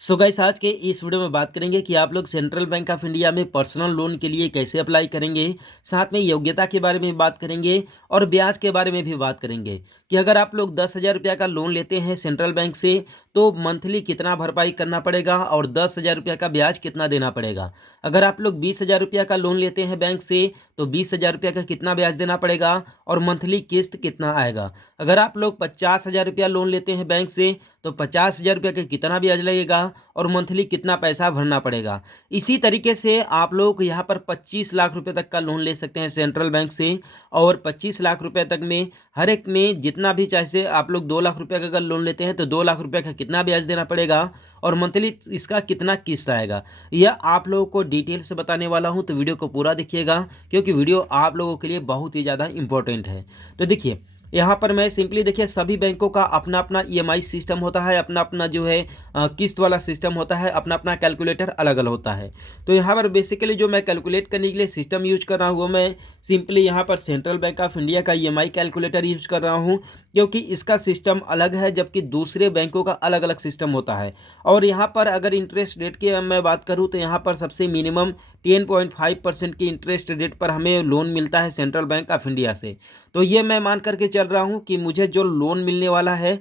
So guys आज के इस वीडियो में बात करेंगे कि आप लोग सेंट्रल बैंक ऑफ इंडिया में पर्सनल लोन के लिए कैसे अप्लाई करेंगे। साथ में योग्यता के बारे में बात करेंगे और ब्याज के बारे में भी बात करेंगे कि अगर आप लोग 10,000 रुपया का लोन लेते हैं सेंट्रल बैंक से तो मंथली कितना भरपाई करना पड़ेगा और 10,000 रुपया का ब्याज कितना देना पड़ेगा। अगर आप लोग 20,000 रुपया का लोन लेते हैं बैंक से तो 20,000 रुपया का कितना ब्याज देना पड़ेगा और मंथली किस्त कितना आएगा। अगर आप लोग 50,000 रुपया लोन लेते हैं बैंक से तो 50,000 रुपया का कितना ब्याज लगेगा और मंथली कितना पैसा भरना पड़ेगा। इसी तरीके से आप लोग यहाँ पर 25 लाख रुपए तक का लोन ले सकते हैं सेंट्रल बैंक से और 25 लाख रुपए तक में हर एक में जितना भी चाहे आप लोग 2 लाख रुपए का अगर लोन लेते हैं तो 2 लाख रुपए का कितना ब्याज देना पड़ेगा और मंथली इसका कितना किस्त आएगा। यह आप लोगों को डिटेल से बताने वाला हूँ, तो वीडियो को पूरा देखिएगा क्योंकि वीडियो आप लोगों के लिए बहुत ही ज़्यादा इंपॉर्टेंट है। तो देखिए यहाँ पर मैं सिंपली देखिए सभी बैंकों का अपना अपना ईएमआई सिस्टम होता है, अपना अपना जो है किस्त वाला सिस्टम होता है, अपना अपना कैलकुलेटर अलग अलग होता है। तो यहाँ पर बेसिकली जो मैं कैलकुलेट करने के लिए सिस्टम यूज कर रहा हूँ वो मैं सिंपली यहाँ पर सेंट्रल बैंक ऑफ इंडिया का ईएमआई कैलकुलेटर यूज कर रहा हूँ क्योंकि इसका सिस्टम अलग है जबकि दूसरे बैंकों का अलग अलग सिस्टम होता है। और यहाँ पर अगर इंटरेस्ट रेट की मैं बात करूँ तो यहाँ पर सबसे मिनिमम 10.5% की इंटरेस्ट रेट पर हमें लोन मिलता है सेंट्रल बैंक ऑफ इंडिया से। तो ये मैं मान करके चल रहा हूँ कि मुझे जो लोन मिलने वाला है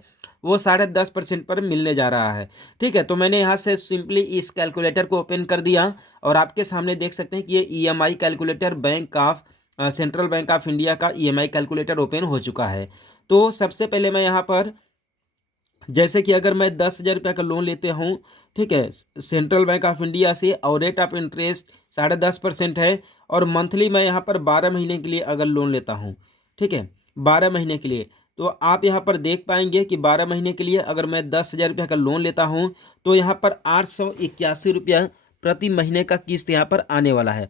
वो 10.5% पर मिलने जा रहा है। ठीक है, तो मैंने यहाँ से सिंपली इस कैलकुलेटर को ओपन कर दिया और आपके सामने देख सकते हैं कि ये EMI calculator bank of central bank of India का ईएमआई कैलकुलेटर ओपन हो चुका है। तो सबसे पहले मैं यहाँ पर जैसे कि अगर मैं 10,000 रुपया का लोन लेते हूँ, ठीक है, सेंट्रल बैंक ऑफ इंडिया से और रेट ऑफ इंटरेस्ट 10.5% है और मंथली मैं यहाँ पर 12 महीने के लिए अगर लोन लेता हूँ, ठीक है, 12 महीने के लिए, तो आप यहाँ पर देख पाएंगे कि 12 महीने के लिए अगर मैं 10,000 रुपया का लोन लेता हूँ तो यहाँ पर 881 रुपया प्रति महीने का किस्त यहाँ पर आने वाला है।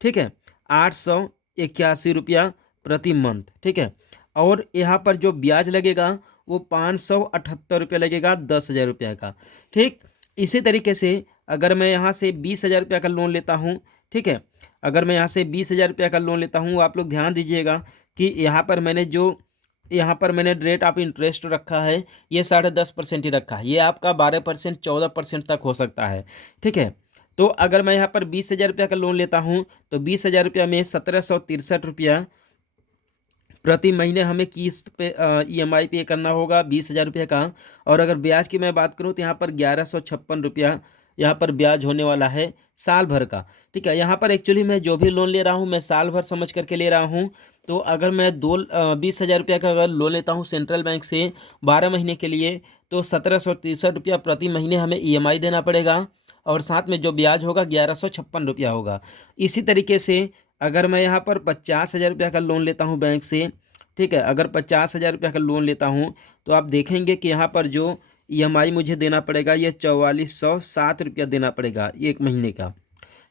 ठीक है, 881 रुपया प्रति मंथ। ठीक है, और यहाँ पर जो ब्याज लगेगा वो 578 रुपया लगेगा 10,000 रुपया का। ठीक, इसी तरीके से अगर मैं यहाँ से 20,000 रुपया का लोन लेता हूँ, ठीक है, अगर मैं यहाँ से 20,000 रुपया का लोन लेता हूँ, आप लोग ध्यान दीजिएगा कि यहाँ पर मैंने रेट ऑफ इंटरेस्ट रखा है ये 10.5% ही रखा है, ये आपका 12% 14% तक हो सकता है। ठीक है, तो अगर मैं यहाँ पर 20,000 रुपया का लोन लेता हूँ तो 20,000 रुपया में 1,763 रुपया प्रति महीने हमें किस्त पे ईएमआई पे करना होगा 20,000 रुपये का। और अगर ब्याज की मैं बात करूँ तो यहाँ पर 1,156 रुपया यहाँ पर ब्याज होने वाला है साल भर का। ठीक है, यहाँ पर एक्चुअली मैं जो भी लोन ले रहा हूँ मैं साल भर समझ करके ले रहा हूँ। तो अगर मैं 20,000 रुपया का अगर लोन लेता हूँ सेंट्रल बैंक से 12 महीने के लिए तो 1,763 रुपया प्रति महीने हमें ईएमआई देना पड़ेगा और साथ में जो ब्याज होगा 1,156 रुपया होगा। इसी तरीके से अगर मैं यहाँ पर 50,000 रुपया का लोन लेता हूँ बैंक से, ठीक है, अगर 50,000 रुपया का लोन लेता हूँ तो आप देखेंगे कि यहाँ पर जो ईएमआई मुझे देना पड़ेगा ये 4,407 रुपया देना पड़ेगा एक महीने का।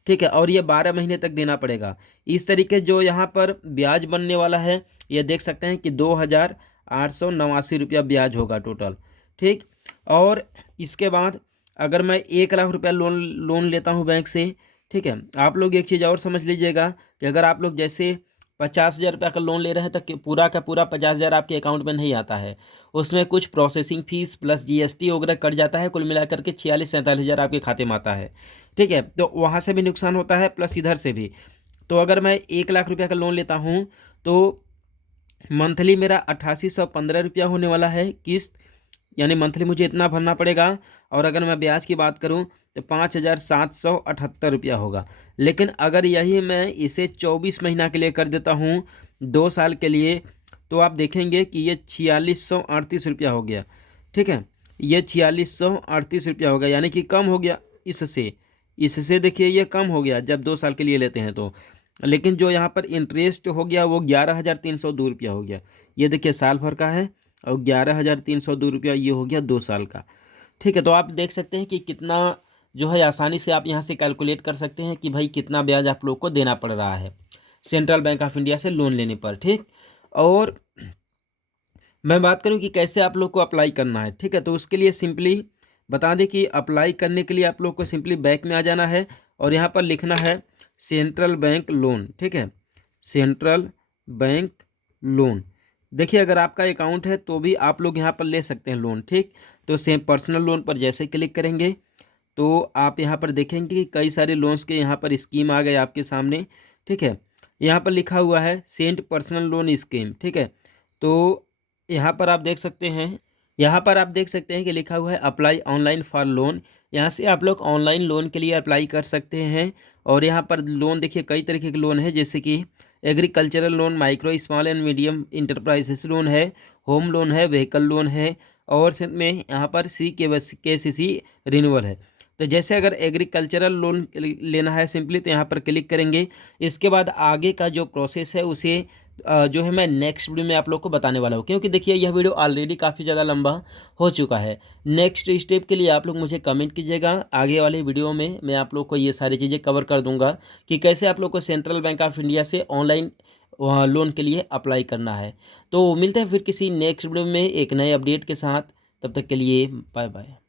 ठीक है, और ये 12 महीने तक देना पड़ेगा। इस तरीके जो यहाँ पर ब्याज बनने वाला है ये देख सकते हैं कि 2,889 रुपया ब्याज होगा टोटल। ठीक, और इसके बाद अगर मैं 1 लाख रुपया लोन लेता हूँ बैंक से, ठीक है, आप लोग एक चीज़ और समझ लीजिएगा कि अगर आप लोग जैसे 50,000 रुपया का लोन ले रहे हैं तो पूरा का पूरा 50,000 आपके अकाउंट में नहीं आता है, उसमें कुछ प्रोसेसिंग फीस प्लस जीएसटी वगैरह कट जाता है, कुल मिलाकर के 46-47 हज़ार आपके खाते में आता है। ठीक है, तो वहाँ से भी नुकसान होता है प्लस इधर से भी। तो अगर मैं 1 लाख रुपया का लोन लेता हूँ तो मंथली मेरा 8,815 रुपया होने वाला है किस्त, यानी मंथली मुझे इतना भरना पड़ेगा। और अगर मैं ब्याज की बात करूं तो 5,778 रुपया होगा। लेकिन अगर यही मैं इसे 24 महीना के लिए कर देता हूं 2 साल के लिए तो आप देखेंगे कि ये 4,638 रुपया हो गया। ठीक है, ये 4,638 रुपया हो गया, यानी कि कम हो गया इससे। इससे देखिए ये कम हो गया जब 2 साल के लिए लेते हैं तो। लेकिन जो यहाँ पर इंटरेस्ट हो गया वो 11,302 रुपया हो गया। ये देखिए साल भर का है और 11,302 रुपया ये हो गया 2 साल का। ठीक है, तो आप देख सकते हैं कि कितना जो है आसानी से आप यहाँ से कैलकुलेट कर सकते हैं कि भाई कितना ब्याज आप लोग को देना पड़ रहा है सेंट्रल बैंक ऑफ इंडिया से लोन लेने पर। ठीक, और मैं बात करूँ कि कैसे आप लोग को अप्लाई करना है। ठीक है, तो उसके लिए सिंपली बता दें कि अप्लाई करने के लिए आप लोग को सिंपली बैंक में आ जाना है और यहाँ पर लिखना है सेंट्रल बैंक लोन। ठीक है, सेंट्रल बैंक लोन। देखिए अगर आपका अकाउंट है तो भी आप लोग यहाँ पर ले सकते हैं लोन। ठीक, तो सेम पर्सनल लोन पर जैसे क्लिक करेंगे तो आप यहाँ पर देखेंगे कि कई सारे लोन्स के यहाँ पर स्कीम आ गए आपके सामने। ठीक है, यहाँ पर लिखा हुआ है सेंट पर्सनल लोन स्कीम। ठीक है, तो यहाँ पर आप देख सकते हैं, यहाँ पर आप देख सकते हैं कि लिखा हुआ है अप्लाई ऑनलाइन फॉर लोन। यहाँ से आप लोग ऑनलाइन लोन के लिए अप्लाई कर सकते हैं। और यहाँ पर लोन देखिए कई तरीके के लोन है, जैसे कि agricultural loan, micro small and medium enterprises loan है, होम लोन है, व्हीकल लोन है, और साथ में यहाँ पर KCC रिन्यूअल है। तो जैसे अगर एग्रीकल्चरल लोन लेना है सिंपली, तो यहाँ पर क्लिक करेंगे। इसके बाद आगे का जो प्रोसेस है उसे जो है मैं नेक्स्ट वीडियो में आप लोग को बताने वाला हूँ, क्योंकि देखिए यह वीडियो ऑलरेडी काफ़ी ज़्यादा लंबा हो चुका है। नेक्स्ट स्टेप के लिए आप लोग मुझे कमेंट कीजिएगा, आगे वाले वीडियो में मैं आप लोग को ये सारी चीज़ें कवर कर दूंगा कि कैसे आप लोग को सेंट्रल बैंक ऑफ इंडिया से ऑनलाइन लोन के लिए अप्लाई करना है। तो मिलते हैं फिर किसी नेक्स्ट वीडियो में एक नए अपडेट के साथ, तब तक के लिए बाय बाय।